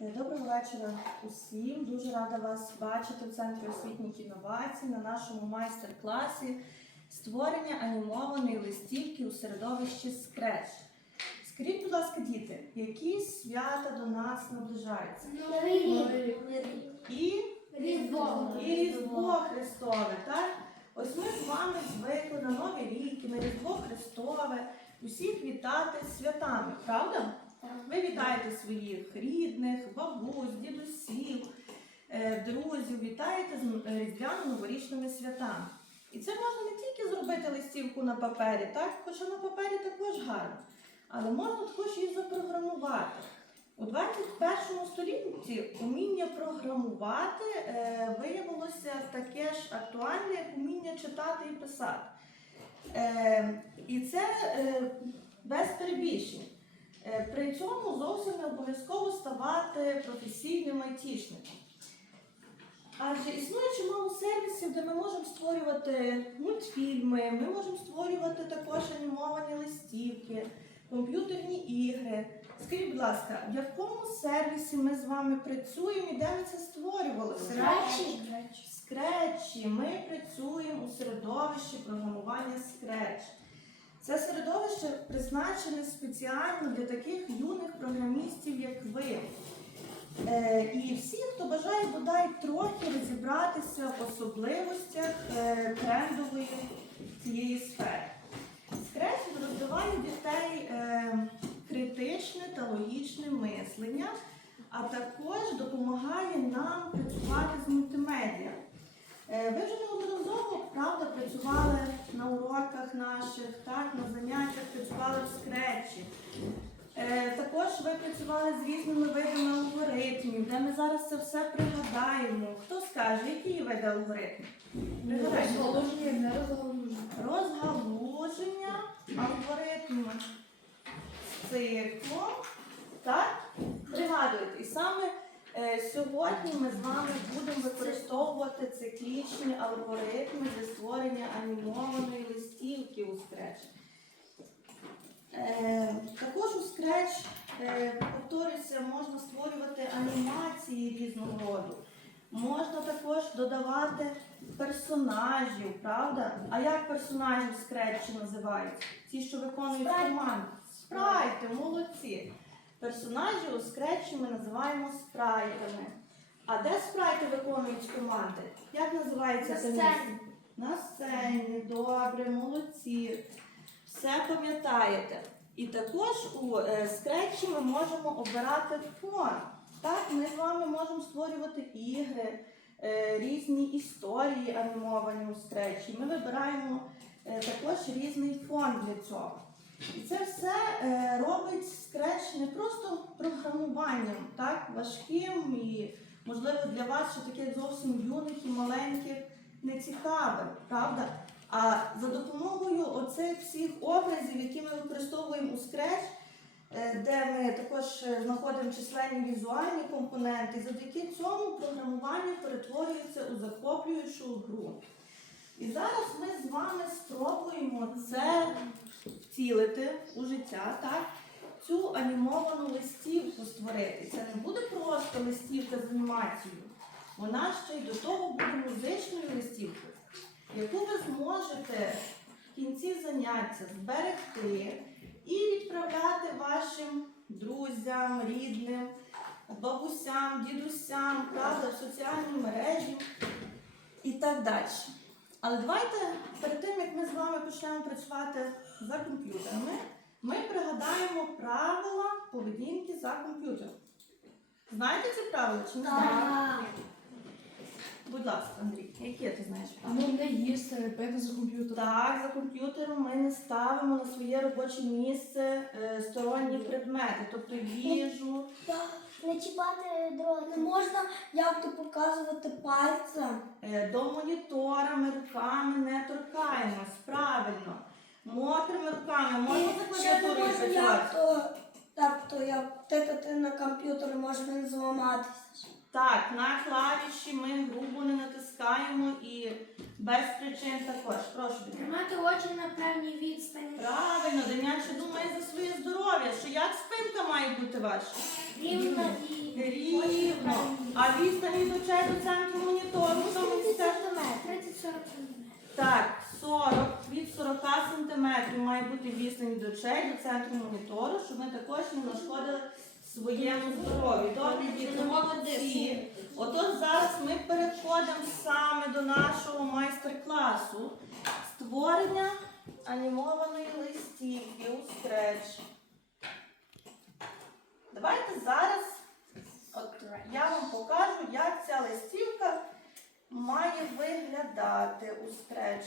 Доброго вечора усім. Дуже рада вас бачити в Центрі освітніх інновацій на нашому майстер-класі створення анімованої листівки у середовищі Scratch. Скажіть, будь ласка, діти, які свята до нас наближаються? Новий рік. І, Різдво. і Різдво Христове, так? Ось ми з вами звикли на Новий рік на Різдво Христове усіх вітати святами, правда? Ви вітаєте своїх рідних, бабусь, дідусів, е, друзів, вітаєте з різдвяно-новорічними святами. І це можна не тільки зробити листівку на папері, так? хоча на папері також гарно, але можна також її запрограмувати. У 21 столітті уміння програмувати е, виявилося таке ж актуальне, як уміння читати і писати. Е, і це е, без перебільшень. Е, При цьому зовсім не обов'язково ставати професійним айтішником. Адже існує чимало сервісів, де ми можемо створювати мультфільми, ми можемо створювати також анімовані листівки, комп'ютерні ігри. Скажіть, будь ласка, в якому сервісі ми з вами працюємо і де ми це створювали? В Scratch. Ми працюємо у середовищі програмування Scratch. Це середовище призначене спеціально для таких юних програмістів, як ви. Е, і всі, хто бажає бодай трохи розібратися в особливостях е, трендової цієї сфери. Scratch розвиває дітей е, критичне та логічне мислення, а також допомагає нам працювати з мультимедіа. Е, Ви вже неодноразово, правда, працювали на уроках наших, так, на заняттях працювали в скретчі. Е, Також ви працювали з різними видами алгоритмів, де ми зараз це все пригадаємо. Хто скаже, які є види алгоритмів? Розгалуження, не розгалуження. Розгалуження алгоритму з циклом. Так? Пригадуйте. І саме сьогодні ми з вами будемо використовувати циклічні алгоритми для створення анімованої листівки у Scratch. Е, також у Scratch, е, повторюся, можна створювати анімації різного роду. Можна також додавати персонажів, правда? А як персонажі в скретчі називаються? Ті, що виконують команду. Спрайти, молодці. Персонажі у скретчі ми називаємо спрайтами. А де спрайти виконують команди? Як називається На це сцені. місце? На сцені, добре, молодці. Все пам'ятаєте. І також у е, скретчі ми можемо обирати фон. Так, ми з вами можемо створювати ігри, е, різні історії анімовані у скретчі. Ми вибираємо е, також різний фон для цього. І це все е, робить Scratch не просто програмуванням, так, важким і, можливо, для вас, що таких зовсім юних і маленьких, нецікавим, правда? А за допомогою оцих всіх образів, які ми використовуємо у Scratch, е, де ми також е, знаходимо численні візуальні компоненти, завдяки цьому програмування перетворюється у захоплюючу гру. І зараз ми з вами спробуємо втілити у життя, так? Цю анімовану листівку створити. Це не буде просто листівка з анімацією. Вона ще й до того буде музичною листівкою, яку ви зможете в кінці заняття зберегти і відправляти вашим друзям, рідним, бабусям, дідусям, правда, в соціальні мережі і так далі. Але давайте перед тим, як ми з вами почнемо працювати за комп'ютерами, ми пригадаємо правила поведінки за комп'ютером. Знаєте ці правила чи не знаєте? Будь ласка, Андрій, які ти знаєш правила? Ну, не їсти, пити за комп'ютером. Так, за комп'ютером ми не ставимо на своє робоче місце е, сторонні предмети, тобто їжу. Так, не чіпати дрон. Не можна як то показувати пальцем. Е, До монітора ми руками не торкаємось, правильно. Мокрими руками можна за ще не клавіатурою можна як працювати? то, так то як тикати на комп'ютері, може він зламатися. Так, на клавіші ми грубо не натискаємо і без причин також. Прошу Тримати очі на певній відстані. Правильно, Дем'янче думає за своє здоров'я, що як спинка має бути ваша. Рівна і Рівно. А відстань від очей до центру монітору, що ми скажемо? 30-40 см. Так, 40 від 40 сантиметрів має бути відстань від очей до центру монітору, щоб ми також не нашкодили своєму здоров'ю. Добре, діти, молодці. Отож зараз ми переходимо саме до нашого майстер-класу створення анімованої листівки у скретч. Давайте зараз от, я вам покажу, як ця листівка має виглядати у скретч.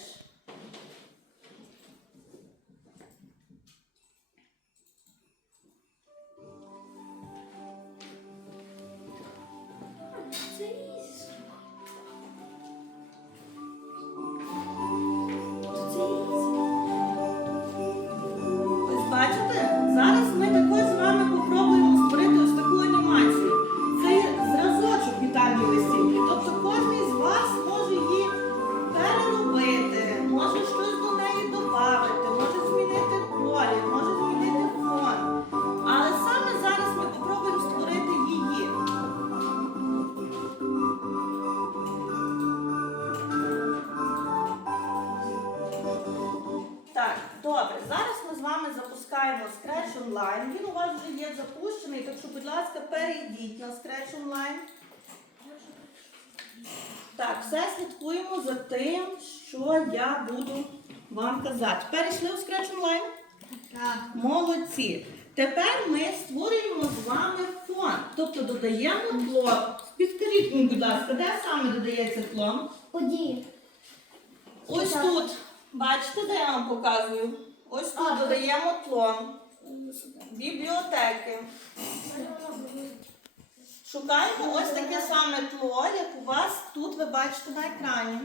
Online. Він у вас вже є запущений, так що, будь ласка, перейдіть на Scratch Online. Так, все слідкуємо за тим, що я буду вам казати. Перейшли у Scratch Online? Так. Молодці. Тепер ми створюємо з вами фон. Тобто додаємо тло. Підскажіть мені, будь ласка, де саме додається тло? Події. Ось тут. Бачите, де я вам показую? Ось тут додаємо тло. Бібліотеки. Шукаємо ось таке саме тло, як у вас тут ви бачите на екрані.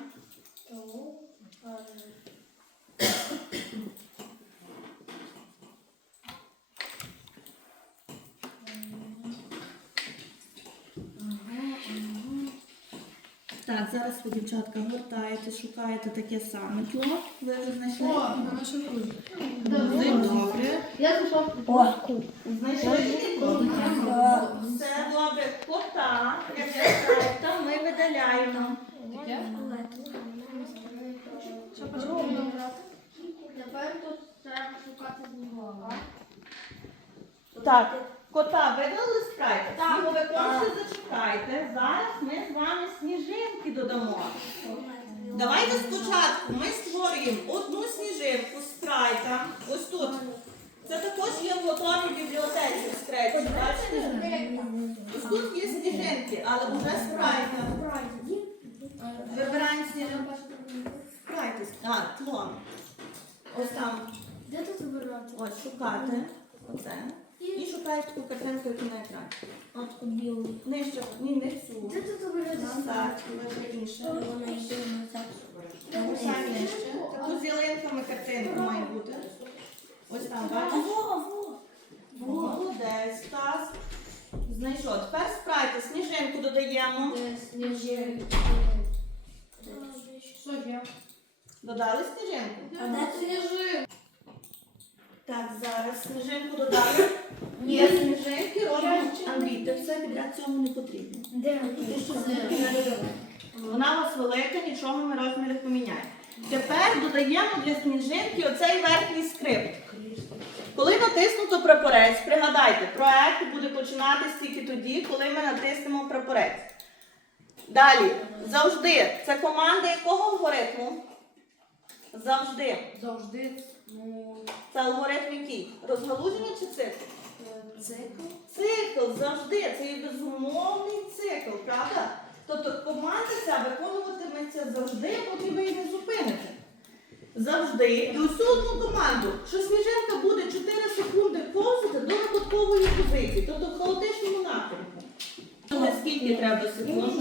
Так, зараз ви, дівчатка, гортаєте, шукаєте таке саме тло. Ви вже знайшли? О, на нашому. Дуже добре. Я зайшов. О, Знайшли Все добре. Кота, як кота, ми видаляємо. Що потрібно брати? Тепер тут треба шукати знімала. Так, кота видали спрайт? Так. Снігове конче зачекайте. Зараз ми з вами додамо. Давайте спочатку ми створюємо одну сніжинку з спрайта. Ось тут. Це також є в готовій бібліотеці в. Бачите? Ось тут є сніжинки, але вже спрайта. Вибираємо сніжинку. Спрайти. А, тло. Ось там. Де тут вибирати? Ось шукати. Оце. І шукаєш таку картинку, яку на екрані. Нижче, ні, не цю. Де тут вибирати? Так. Вона йде назад. Таку самі нижче. Таку з ялинками картинка має бути. Ось там, бачиш? Во, во. Молодець, Знайшов. Тепер спрайти, сніжинку додаємо. Софія. Додали сніжинку? А де ти? Так, зараз сніжинку додали. Для сніжинки робимо. Андрій, ти все підряд цьому не потрібно. Де? Вона у вас велика, нічого ми розміри поміняємо. Тепер додаємо для сніжинки оцей верхній скрипт. Коли натиснуто прапорець, пригадайте, проект буде починатися тільки тоді, коли ми натиснемо прапорець. Далі, завжди. Це команда якого алгоритму? Завжди. Завжди. Ну, це алгоритм який? Розгалуження чи цикл? Цикл. Цикл завжди. Це є безумовний цикл, правда? Тобто команда ця виконуватиметься завжди, поки ви її не зупините. Завжди. І усю одну команду, що сніжинка буде 4 секунди повзати до випадкової позиції, тобто в хаотичному напрямку. Скільки треба до секунд?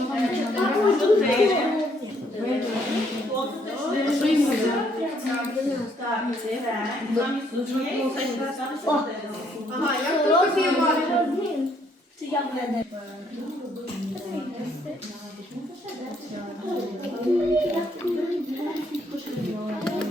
До 3. Повзати 4. Ага, я веде.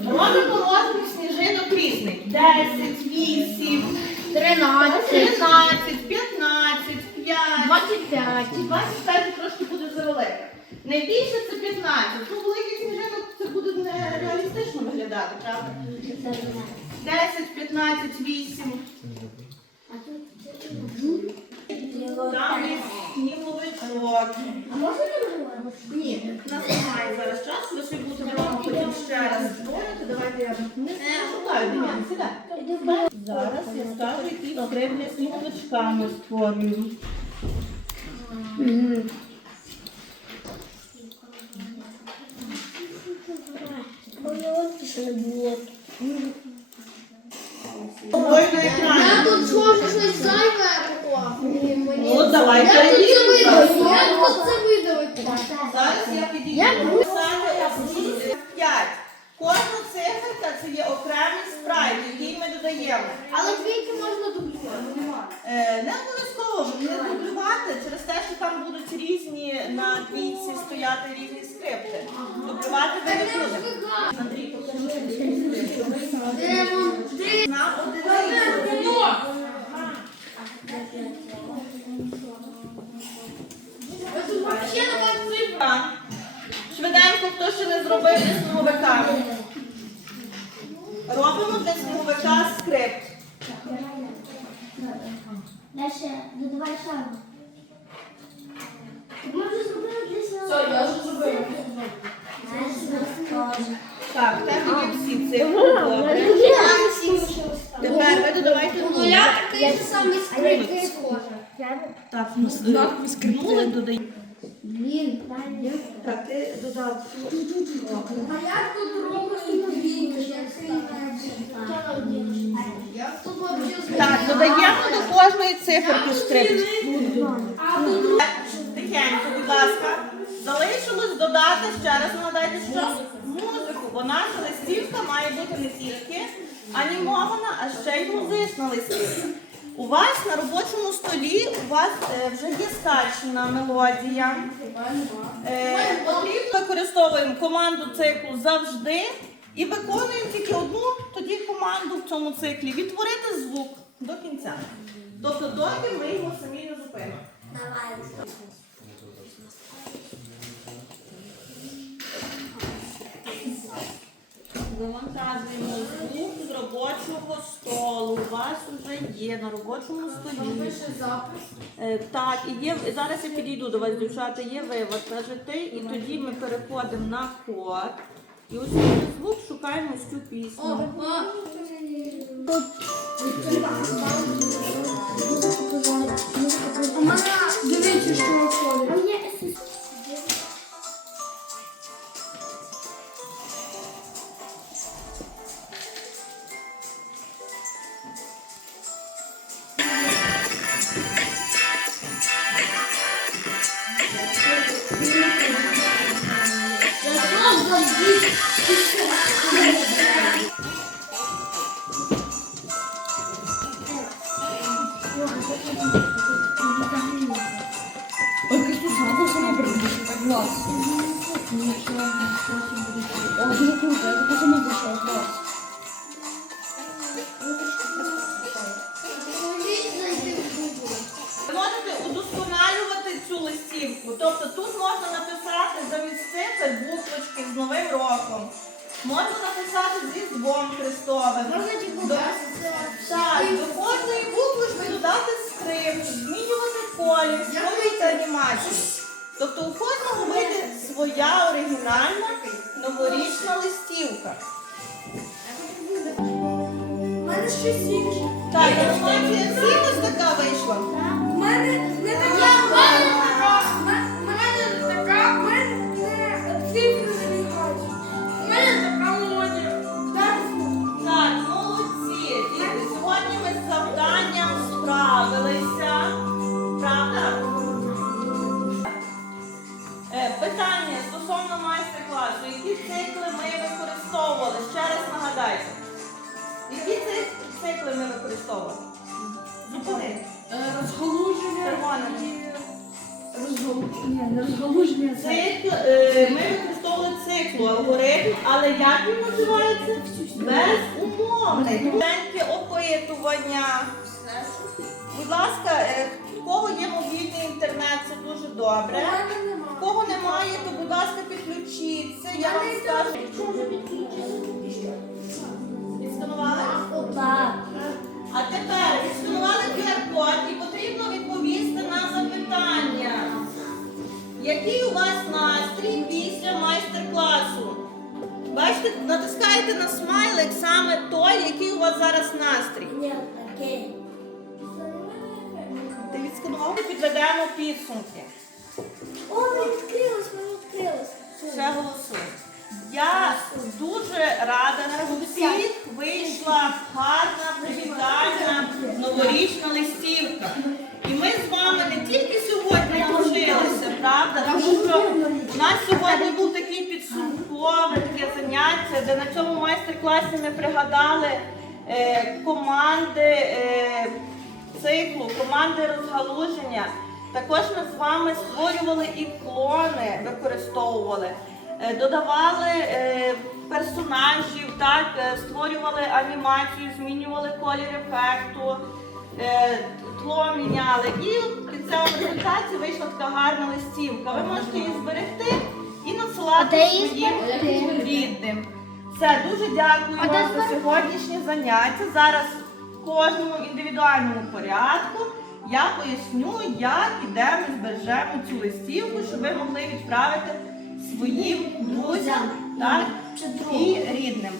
Робимо розмір сніжинок різних. 10, 8, 13. 13, 15, 5, 25. 25 трошки буде завелике. Найбільше це 15. Ну, великих сніжинок це буде нереалістично виглядати, правда? 10, 15, 8. Там є сніговичок. А можна не? Ні, у нас немає зараз часу, ви собі будете вдома потім ще раз дзвонити. Давайте я не шукаю, Дем'ян, сідай. Зараз я скажу, які скрипні сніговичками створюю. Ой, на екрані. Я тут схоже щось зайве. Ну, давай Я тут це видавити. Я тут це видавити. Зараз я підійду. Я п'ять. Кожна циферка це є окремий спрайт, який додаємо. Але двійки можна дублювати. Е, Не обов'язково не дублювати через те, що там будуть різні на двійці стояти різні скрипти. Дублювати ви не. Андрій, покажи. На одиницю. Швиденько, хто ще не зробив для сніговика. Робимо для сніговика скрипт. Дальше додавай шагу. Ми вже зробили для себе. Все, я вже зробила. Так, тебе всі цифри. Добре. Тепер ви додавайте Ну я такий же самий скрипт схоже. Так, ну, нули додаємо. Блін, Так, ти додав. А як тут робити двійки? Я тут взагалі Так, додаємо до кожної циферки скрипт. Тихенько, будь ласка. Залишилось додати ще раз нагадайте, що музику, бо наша листівка має бути не тільки анімована, а ще й музична листівка. У вас на робочому столі у вас е, вже є скачена мелодія. Е, потрібно використовуємо команду циклу завжди і виконуємо тільки одну тоді команду в цьому циклі відтворити звук до кінця. Тобто доки ми його самі не зупинимо. Завантажуємо звук робочого столу. У вас вже є на робочому столі. Пише запис. Е, Так, і є зараз я підійду до вас, дівчата. Є вивод нажити, і тоді ми переходимо на код. І ось цей звук шукаємо ось цю пісню. а. Ви можете удосконалювати цю листівку. Тобто тут можна написати замість цифр буквочки з Новим роком. Можна написати з Різдвом Христовим. До- Так, до кожної буквочки додати скрипт, змінювати колір, створювати анімацію. Своя оригінальна новорічна листівка. У мене щось інше. Так, інформація ось така вийшла. У мене не така. У мене не така. У мене не така. У мене не цифри не. У мене така мелодія. Так, молодці. Діти, сьогодні ми з завданням справилися. Правда? Е, Питання стосовно майстер-класу. Які цикли ми використовували? Ще раз нагадайте. Які цикли ми використовували? Зупини. Розгалуження. Червоне. Розгалуження. Розгалуження. Цикл, е, ми використовували циклу алгоритм, але як він називається? Безумовний. Маленьке опитування. Будь ласка, е, кого є мобільний інтернет, це дуже добре. В кого немає, то будь ласка, підключіться. Я вам скажу. Відсканували? А тепер відсканували QR-код і потрібно відповісти на запитання. Який у вас настрій після майстер-класу? Бачите, натискаєте на смайлик саме той, який у вас зараз настрій. Ти відсканував? Підведемо підсумки. Ще. Я дуже рада, що всіх вийшла гарна, привітальна новорічна листівка. І ми з вами не тільки сьогодні навчилися, правда? Тому що у нас сьогодні був такий підсумкове таке заняття, де на цьому майстер-класі ми пригадали е, команди е, циклу, команди розгалуження. Також ми з вами створювали ікони, використовували, додавали е, персонажів, так, е, створювали анімацію, змінювали колір ефекту, е, тло міняли. І в кінцевому результаті вийшла така гарна листівка. Ви можете її зберегти і надсилати своїм рідним. Все, дуже дякую вам за сьогоднішнє заняття. Зараз в кожному індивідуальному порядку я поясню, як і де ми збережемо цю листівку, щоб ви могли відправити своїм друзям так, і рідним.